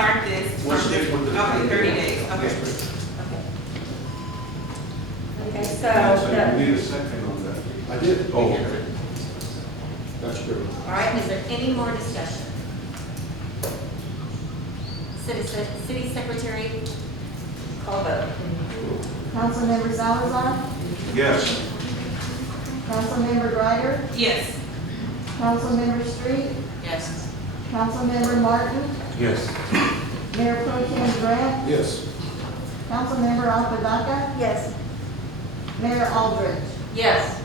start this. We'll stick with the Okay, 30 days, Yes, okay. ma'am. Okay, so, So you need a second on that. I did. Oh, okay. That's good. all right, is there any more discussion? City Secretary, call vote. Councilmember Salazar, Yes. Councilmember Greider, Yes. Councilmember Street, Yes. Councilmember Martin, Yes. Mayor Pro Tem Grant, Yes. Councilmember Alpadaka, Yes. Mayor Aldrich. Yes.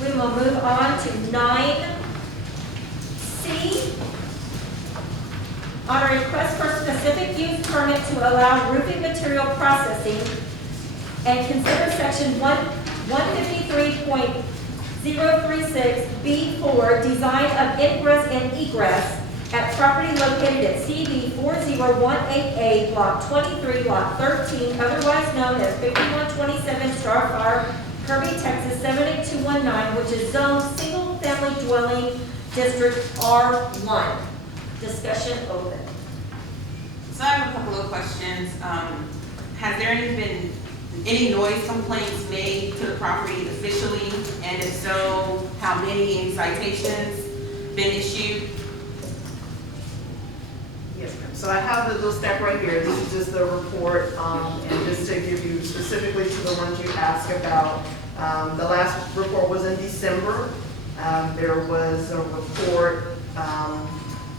We will move on to 9C. On a request for specific use permit to allow roofing material processing and consider section 153.036B4, design of ingress and egress at property located at CV 4018A, block 23, lot 13, otherwise known as 5127 Starfire, Kirby, Texas 78219, which is zoned single-family dwelling district R1. Discussion open. So I have a couple of questions. Has there been any noise complaints made to the property officially? And if so, how many citations been issued? Yes, ma'am. So I have the little stack right here. This is just the report, and just to give you specifically to the ones you asked about. The last report was in December. There was a report,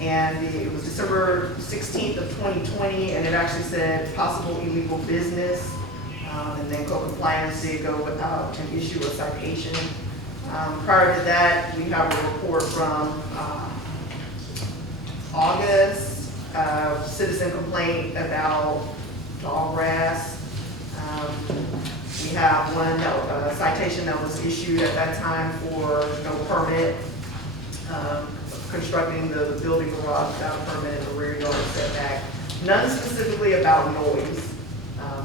and it was December 16th of 2020, and it actually said possible illegal business. And then co-compliance did go without an issue of citation. Prior to that, we have a report from August, citizen complaint about dog grass. We have one citation that was issued at that time for no permit, constructing the building garage without a permit in the rear yard setback. None specifically about noise,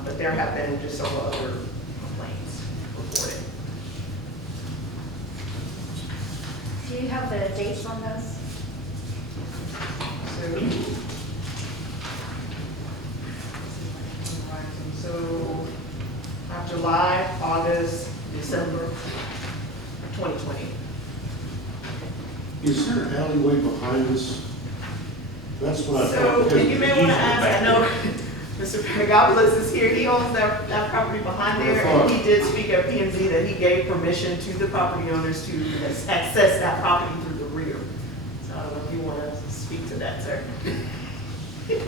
but there have been just some other complaints reported. Do you have the dates on those? So July, August, December 2020. Is there an alleyway behind us? That's what I So, thought. and you may want to ask, I know Mr. Pergopolis is here, he owns that property behind there, and he did speak at P&Z that he gave permission to the property owners to access that property through the rear. So I don't know if you want to speak to that, sir.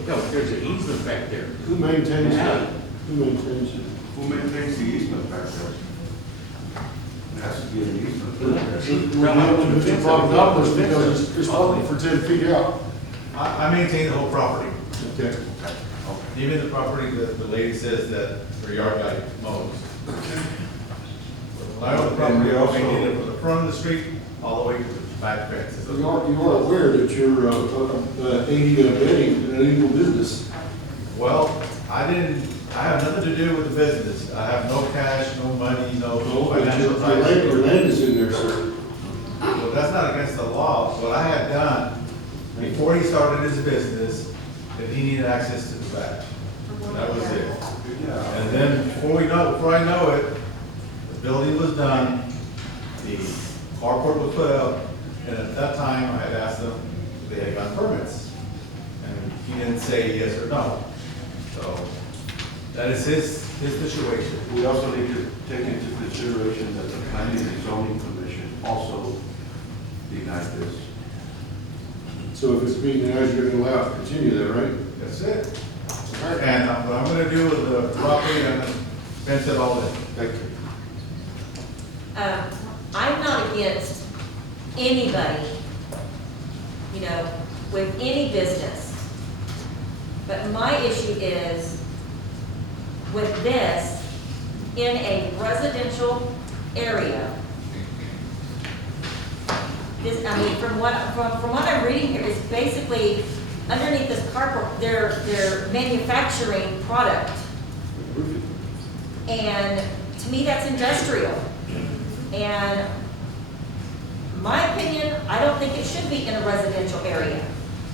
No, there's an easement back there. Who maintains that? Who maintains it? Who maintains the easement back there? It has to be an easement. We're dealing with Mr. Papadopoulos because it's responsible for 10 feet out. I maintain the whole property, Okay. even the property that the lady says that her yard guy mows. When I own the property, I maintain it from the front of the street all the way to the back fence. You are aware that you're aiding and abetting an illegal business. Well, I have nothing to do with the business. I have no cash, no money, no financial Your ties. land is in there, sir. Well, that's not against the law. What I had done, before he started his business, that he needed access to the back. That was it. Yeah. And then before I know it, the building was done, the carport was put up, and at that time, I had asked them if they had got permits. And he didn't say yes or no. So that is his situation. We also need to take into consideration that the Planning and Zoning Commission also denied this. So if it's being denied, you're going to allow it to continue that, right? That's it. And what I'm gonna do with the property, I'm gonna fence it all in. Thank you. I'm not against anybody, with any business. But my issue is with this in a residential area. This, from what I'm reading here, is basically underneath this carport, they're manufacturing product. And to me, that's industrial. And my opinion, I don't think it should be in a residential area.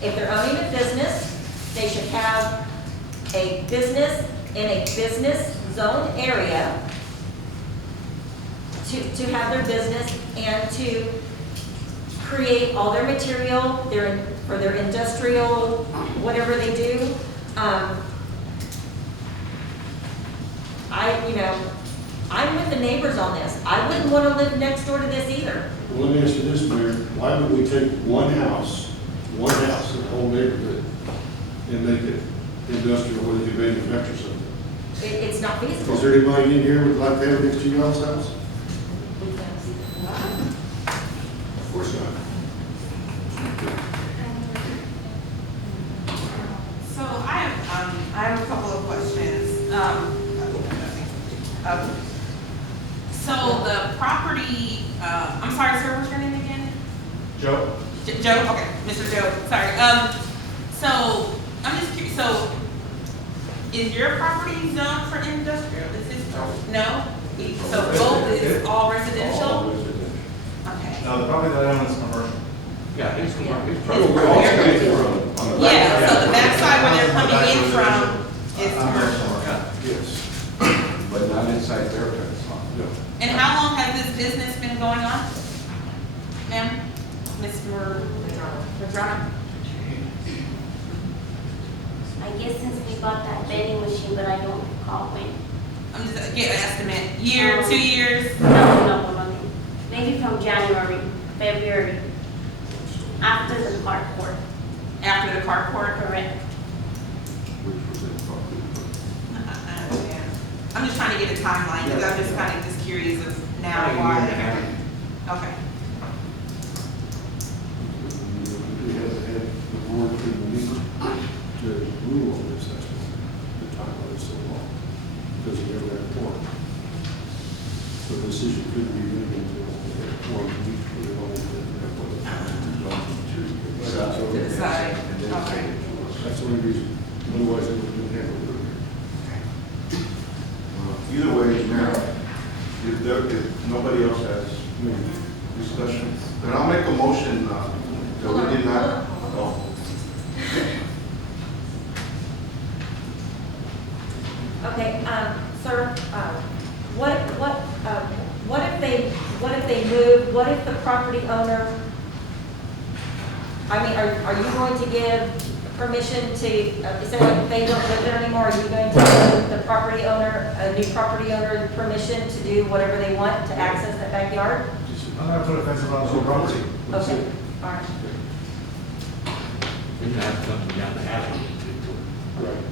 If they're owning a business, they should have a business in a business zone area to have their business and to create all their material, for their industrial, whatever they do. I'm with the neighbors on this. I wouldn't want to live next door to this either. Well, let me ask you this, Mayor, why would we take one house in the whole neighborhood and make it industrial where they can manufacture something? It's not feasible. Is there anybody in here would like to have next to your house? Of course not. So I have a couple of questions. So the property, I'm sorry, sir, what's your name again? Joe? Joe, okay, Mr. Joe, sorry. So I'm just curious, so is your property zoned for industrial? Is this, no? So both is all residential? All residential. Okay. No, the property that I own is commercial. Yeah, his Yeah. property. Yeah, so the backside where they're coming in from is I'm very commercial. sorry. Yes. But not inside their fence. No. And how long has this business been going on? Ma'am? Ms. Madrano? I guess since we bought that vending machine, but I don't recall when. I'm just getting an estimate. Year, 2 years? No. Maybe from January, February, after the carport, After the carport? correct? Which was in property. I understand. I'm just trying to get a timeline, because I'm just kind of just curious of now About a year and a half. why. Okay. We haven't had the board to meet to rule on this, that's why the timeline is so long, because we never had a quorum. So the decision couldn't be made until we had a quorum to meet for the whole, To decide. Okay. that's the only reason, otherwise it would have been handled earlier. Either way, Mayor, if nobody else has any discussion, then I'll make a motion that we did not. Oh. Okay, sir, what if they move, what if the property owner, I mean, are you going to give permission to, so if they don't live there anymore, are you going to give the property owner, a new property owner, permission to do whatever they want to access that backyard? I'm gonna put a fence around the whole property. That's Okay, it. all right. Then you have something down the alley. Right.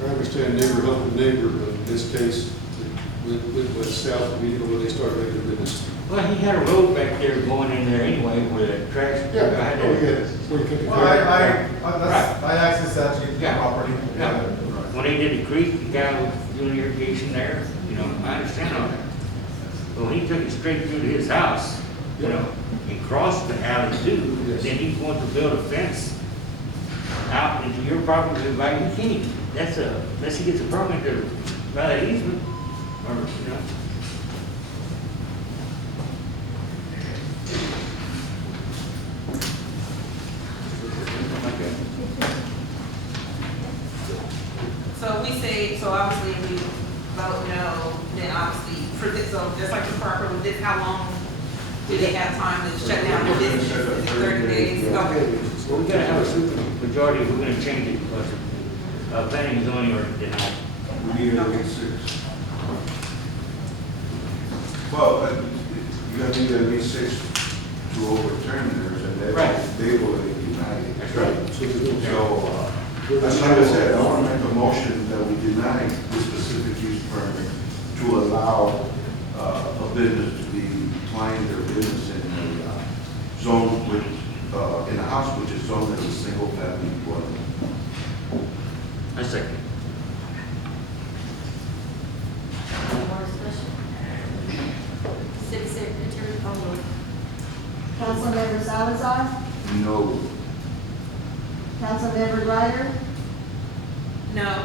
I understand neighbor helping neighbor, but in this case, with south immediately when they start making a business. Well, he had a road back there going in there anyway where the trash. I had Oh, to- yeah. Where you pick the Well, I access that to get to the Yeah. property. Yeah. When they did the creek, the guy was doing irrigation there, I understand all that. But when he took it straight through to his house, and crossed the alley too, Yes. then he wanted to build a fence out into your property, like, you can't, unless he gets a permit to, by that easement, or, Like that. So if we say, so obviously if we vote no, then obviously for this, so just like the Parker with this, how long do they have time to shut down the business? Is it 30 days? Okay. Well, we gotta have a super majority if we're gonna change it, because planning and zoning are denied. We need to get 6. Well, you gotta need at least 6 to overturn theirs, and then Right. they will deny it. That's right. So there's no So, that's like I said, I want to make a motion that we deny the specific use permit to allow a business to be applying their business in a zone which, in a house which is zoned as a single family dwelling. I second. Any more discussion? City Secretary, call roll. Salazar, No. Councilmember Ryder. No.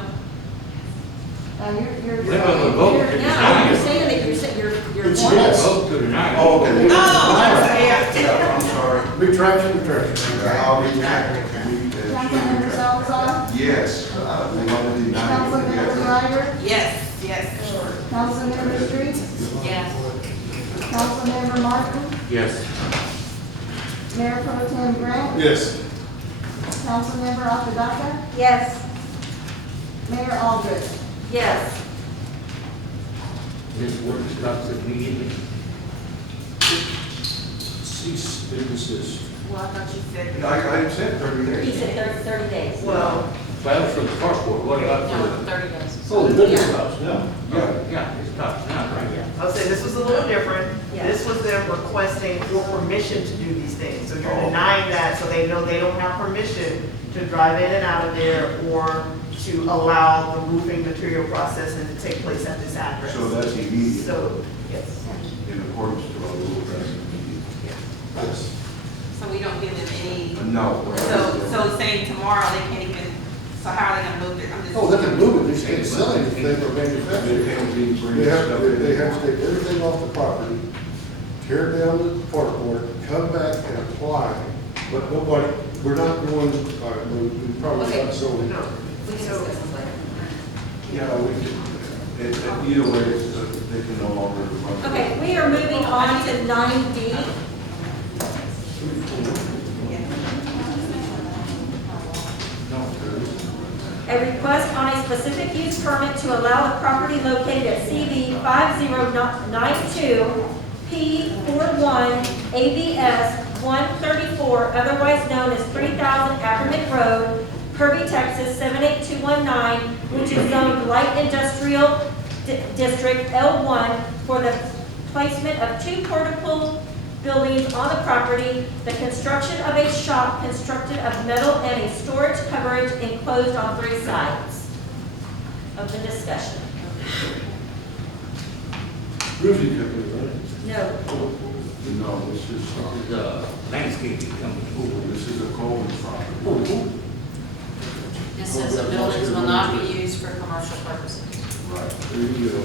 You're. We have a vote to No, deny. you're saying that you're. It's one. yes. Vote to deny. Oh, okay. Oh, Yeah, I'm sorry. Retraction. I'll retract. Councilmember Salazar, Yes. We want to deny it. Councilmember Ryder, yes, yes, Councilmember Street, yes. Councilmember Martin, Yes. Mayor Pro Tem Grant, Yes. Councilmember Apodaca, Yes. Mayor Aldrich. Yes. This work stops immediately. Cease and desist. Well, I thought you said. I said 30 He days. said 30 days. Well, That was for the carport, what about for the? 30 days. Oh, the business house, yeah. Yeah, it stops now, right? I'll say this was a little different. Yeah. This was them requesting for permission to do these things. So you're Oh. denying that, so they know they don't have permission to drive in and out of there or to allow the roofing material processing to take place at this address. So that's immediate, So, yes. in accordance to our rule, that's immediate. Yes. So we don't give them any, No. so saying tomorrow, they can't even, so how are they gonna move it? I'm just. Oh, they can move it, they can't sell it if they were manufactured. They can't be bringing They have, stuff to- in. they have to take everything off the property, tear down the carport, come back and apply, but nobody, we're not going, all right, we probably Okay. not solely. No. We can discuss this later. Yeah, we can, either way, they can no longer. run. Okay, we are moving on to 9D. A request on a specific use permit to allow the property located at CV 5092 P41 ABS 134, otherwise known as 3000 Ackerman Road, Kirby, Texas 78219, which is zoned light industrial district L1 for the placement of two portable buildings on the property, the construction of a shop constructed of metal and a storage coverage enclosed on 3 sides. Of the discussion. Roofing company, right? No. No, this is, The landscaping company. this is a Coleman property. It says the buildings will not be used for commercial purposes. Right. There you go.